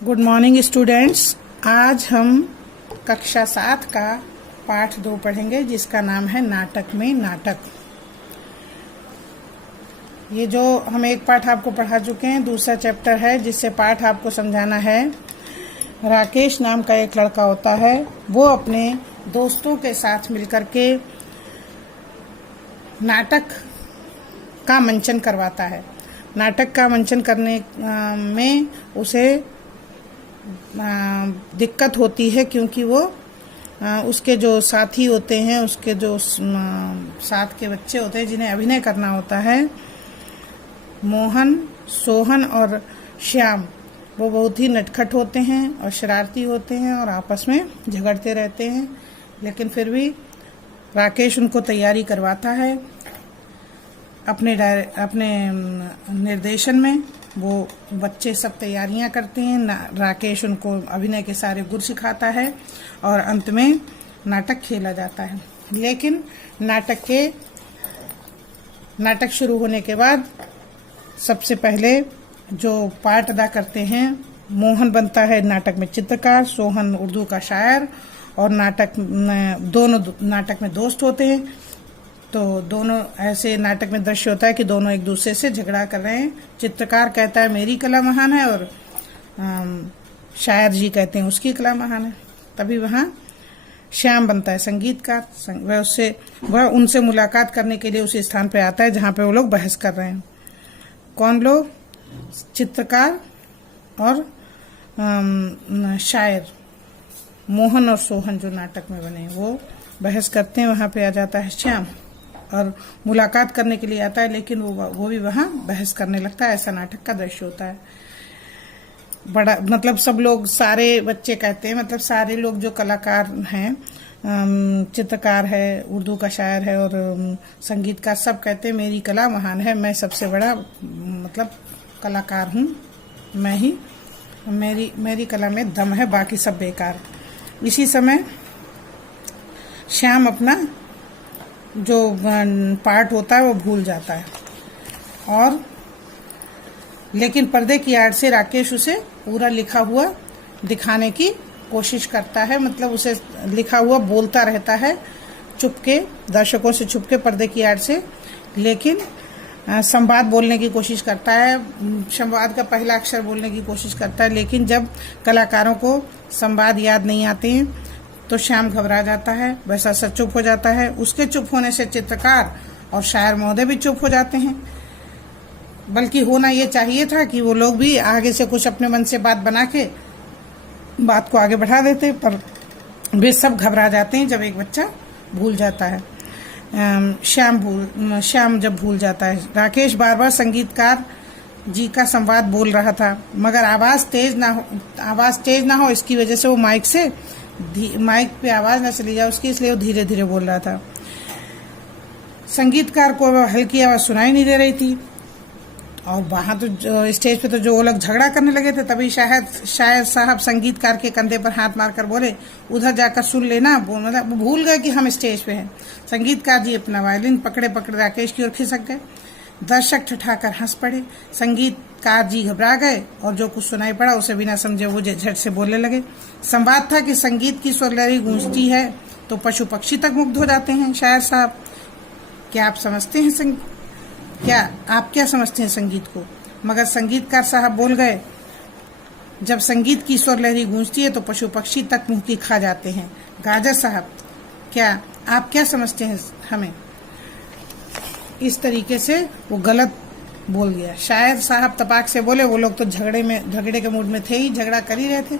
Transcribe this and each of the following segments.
Good morning students. आज हम कक्षा 7 का पाठ 2 पढ़ेंगे जिसका नाम है नाटक में नाटक। ये जो हम एक पाठ आपको पढ़ा चुके हैं, दूसरा चैप्टर है जिससे पाठ आपको समझाना है। राकेश नाम का एक लड़का होता है, वो अपने दोस्तों के साथ मिलकर के नाटक का मंचन करवाता है। नाटक का मंचन करने में उसे दिक्कत होती है क्योंकि वो उसके जो साथी होते हैं, उसके जो साथ के बच्चे होते हैं जिन्हें अभिनय करना होता है, मोहन, सोहन और श्याम, वो बहुत ही नटखट होते हैं और शरारती होते हैं और आपस में झगड़ते रहते हैं। लेकिन फिर भी राकेश उनको तैयारी करवाता है। अपने निर्देशन में वो बच्चे सब तैयारियां करते हैं। राकेश उनको अभिनय के सारे गुर सिखाता है और अंत में नाटक खेला जाता है। लेकिन नाटक शुरू होने के बाद सबसे पहले जो पार्ट अदा करते हैं, मोहन बनता है नाटक में चित्रकार, सोहन उर्दू का शायर और दोनों नाटक में दोस्त होते हैं। तो दोनों ऐसे नाटक में दृश्य होता है कि दोनों एक दूसरे से झगड़ा कर रहे हैं। चित्रकार कहता है मेरी कला महान है और शायर जी कहते हैं उसकी कला महान है। तभी वहाँ श्याम बनता है संगीतकार। वह उनसे मुलाकात करने के लिए उस स्थान पे आता है जहाँ पे वो लोग बहस कर रहे हैं। कौन लोग? चित्रकार और शायर मोहन और सोहन जो नाटक में बने वो बहस करते हैं। वहाँ पे आ जाता है श्याम और मुलाकात करने के लिए आता है, लेकिन वो भी वहाँ बहस करने लगता है। ऐसा नाटक का दृश्य होता है। बड़ा मतलब सब लोग, सारे बच्चे कहते हैं, मतलब सारे लोग जो कलाकार हैं, चित्रकार है, उर्दू का शायर है और संगीतकार, सब कहते हैं मेरी कला महान है, मैं सबसे बड़ा मतलब कलाकार हूँ, मैं ही मेरी कला में दम है, बाकी सब बेकार। इसी समय श्याम अपना जो पार्ट होता है वो भूल जाता है और लेकिन पर्दे की आड़ से राकेश उसे पूरा लिखा हुआ दिखाने की कोशिश करता है। मतलब उसे लिखा हुआ बोलता रहता है चुपके, दर्शकों से छुपके पर्दे की आड़ से, लेकिन संवाद बोलने की कोशिश करता है, संवाद का पहला अक्षर बोलने की कोशिश करता है। लेकिन जब कलाकारों को संवाद याद नहीं आते हैं तो श्याम घबरा जाता है, वैसा सा चुप हो जाता है। उसके चुप होने से चित्रकार और शायर महोदय भी चुप हो जाते हैं। बल्कि होना ये चाहिए था कि वो लोग भी आगे से कुछ अपने मन से बात बना के बात को आगे बढ़ा देते, पर वे सब घबरा जाते हैं जब एक बच्चा भूल जाता है। श्याम जब भूल जाता है। राकेश बार बार संगीतकार जी का संवाद बोल रहा था, मगर आवाज तेज ना हो इसकी वजह से वो माइक पे आवाज ना चली जाए उसकी, इसलिए वो धीरे धीरे बोल रहा था। संगीतकार को हल्की आवाज सुनाई नहीं दे रही थी और वहां तो स्टेज पे तो जो वो लोग झगड़ा करने लगे थे, तभी शायर साहब संगीतकार के कंधे पर हाथ मारकर बोले उधर जाकर सुन लेना। मतलब भूल गए कि हम स्टेज पे हैं। संगीतकार जी अपना वायलिन पकड़े राकेश की ओर खिसक गए। दर्शक ठठाकर हंस पड़े। संगीतकार जी घबरा गए और जो कुछ सुनाई पड़ा उसे बिना समझे वो झट से बोलने लगे। संवाद था कि संगीत की स्वरलहरी गूंजती है तो पशु पक्षी तक मुग्ध हो जाते हैं। शायर साहब, क्या आप क्या समझते हैं संगीत को? मगर संगीतकार साहब बोल गए, जब संगीत की स्वरलहरी गूंजती है तो पशु पक्षी तक मुंह की खा जाते हैं। गाजर साहब, आप क्या समझते हैं हमें? इस तरीके से वो गलत बोल गया। शायर साहब तपाक से बोले, वो लोग तो झगड़े के मूड में थे ही, झगड़ा कर ही रहे थे।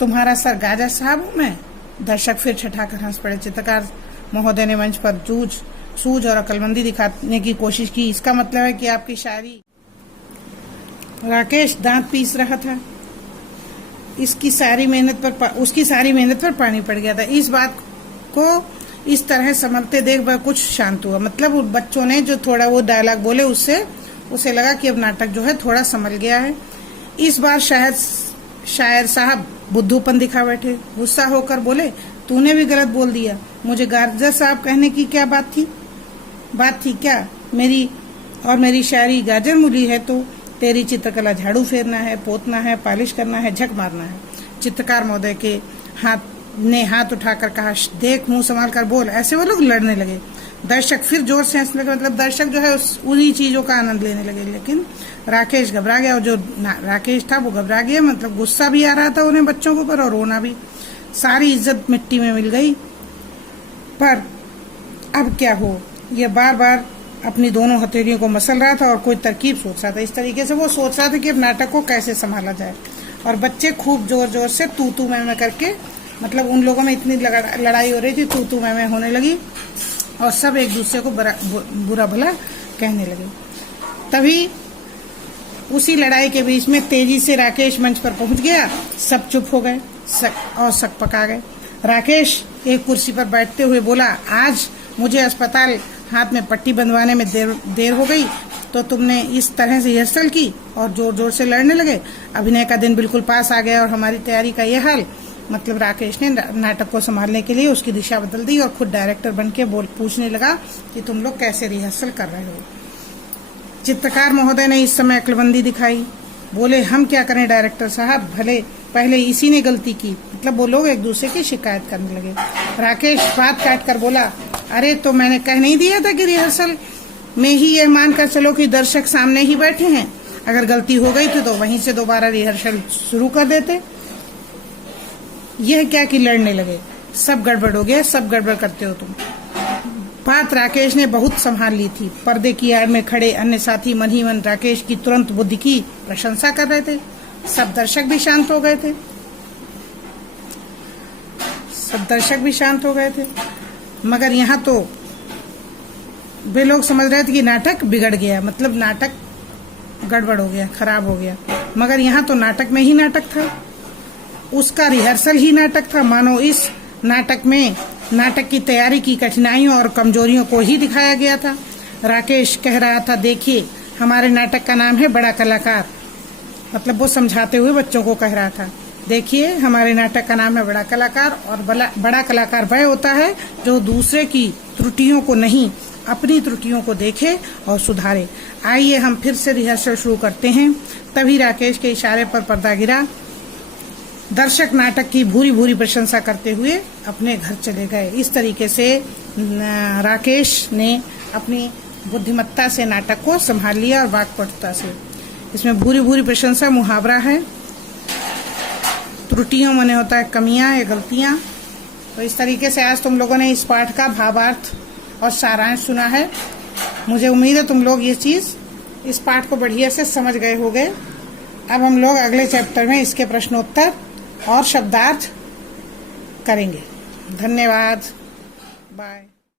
तुम्हारा सर गाजर साहब हूं मैं? दर्शक फिर ठठाकर हंस पड़े। चित्रकार महोदय ने मंच पर सूझ और अकलमंदी दिखाने की कोशिश की। इसका मतलब है कि आपकी शायरी। राकेश दांत पीस रहा था। उसकी सारी मेहनत पर पानी पड़ गया था। इस बात को इस तरह संभलते देख वह कुछ शांत हुआ। मतलब बच्चों ने जो थोड़ा वो डायलॉग बोले उससे उसे लगा कि अब नाटक जो है थोड़ा संभल गया है। इस बार शायर साहब बुद्धूपन दिखा बैठे। गुस्सा होकर बोले, तूने भी गलत बोल दिया। मुझे गाजर साहब कहने की क्या बात थी क्या? मेरी शायरी गाजर मूली है तो तेरी चित्रकला झाड़ू फेरना है, पोतना है, पॉलिश करना है, झक मारना है। चित्रकार महोदय के हाथ उठाकर कहा, देख मुंह संभाल कर बोल। ऐसे वो लोग लड़ने लगे। दर्शक फिर जोर से हंसने लगे, मतलब दर्शक जो है उन्हीं चीजों का आनंद लेने लगे। लेकिन राकेश घबरा गया, और जो राकेश था वो घबरा गया, मतलब गुस्सा भी आ रहा था उन्हें बच्चों के ऊपर और रोना भी। सारी इज्जत मिट्टी में मिल गई। पर अब क्या हो, ये बार बार अपनी दोनों हथेलियों को मसल रहा था और कोई तरकीब सोच रहा था। इस तरीके से वो सोच रहा था कि अब नाटक को कैसे संभाला जाए। और बच्चे खूब जोर जोर से तू तू मैं करके, मतलब उन लोगों में इतनी लड़ाई हो रही थी, तू तू मैं होने लगी और सब एक दूसरे को बुरा भला कहने लगे। तभी उसी लड़ाई के बीच में तेजी से राकेश मंच पर पहुंच गया। सब चुप हो गए और सक पका गए। राकेश एक कुर्सी पर बैठते हुए बोला, आज मुझे अस्पताल हाथ में पट्टी बंधवाने में देर हो गई तो तुमने इस तरह से रिहर्सल की और जोर जोर से लड़ने लगे। अभिनय का दिन बिल्कुल पास आ गया और हमारी तैयारी का यह हाल। मतलब राकेश ने नाटक को संभालने के लिए उसकी दिशा बदल दी और खुद डायरेक्टर बन के पूछने लगा कि तुम लोग कैसे रिहर्सल कर रहे हो। चित्रकार महोदय ने इस समय अक्लमंदी दिखाई। बोले, हम क्या करें डायरेक्टर साहब, भले पहले इसी ने गलती की। मतलब वो लोग एक दूसरे की शिकायत करने लगे। राकेश बात काट कर बोला, अरे तो मैंने कह नहीं दिया था कि रिहर्सल में ही यह मानकर चलो कि दर्शक सामने ही बैठे हैं, अगर गलती हो गई थी तो वहीं से दोबारा रिहर्सल शुरू कर देते। यह क्या कि लड़ने लगे, सब गड़बड़ हो गया, सब गड़बड़ करते हो तुम। बात राकेश ने बहुत संभाल ली थी। पर्दे की आड़ में खड़े अन्य साथी मन ही मन राकेश की तुरंत बुद्धि की प्रशंसा कर रहे थे। सब दर्शक भी शांत हो गए थे। मगर यहाँ तो वे लोग समझ रहे थे कि नाटक बिगड़ गया, मतलब नाटक गड़बड़ हो गया, खराब हो गया। मगर यहाँ तो नाटक में ही नाटक था, उसका रिहर्सल ही नाटक था। मानो इस नाटक में नाटक की तैयारी की कठिनाइयों और कमजोरियों को ही दिखाया गया था। राकेश कह रहा था, देखिए हमारे नाटक का नाम है बड़ा कलाकार। मतलब वो समझाते हुए बच्चों को कह रहा था, देखिए हमारे नाटक का नाम है बड़ा कलाकार, और बड़ा कलाकार वह होता है जो दूसरे की त्रुटियों को नहीं, अपनी त्रुटियों को देखे और सुधारे। आइए हम फिर से रिहर्सल शुरू करते हैं। तभी राकेश के इशारे पर पर्दा गिरा। दर्शक नाटक की भूरी भूरी प्रशंसा करते हुए अपने घर चले गए। इस तरीके से राकेश ने अपनी बुद्धिमत्ता से नाटक को संभाल लिया और वाक्पटुता से। इसमें भूरी भूरी प्रशंसा मुहावरा है। त्रुटियों माने होता है कमियां या गलतियां। तो इस तरीके से आज तुम लोगों ने इस पाठ का भावार्थ और सारांश सुना है। मुझे उम्मीद है तुम लोग ये चीज, इस पाठ को बढ़िया से समझ गए होंगे। अब हम लोग अगले चैप्टर में इसके प्रश्नोत्तर और शब्दार्थ करेंगे। धन्यवाद, बाय।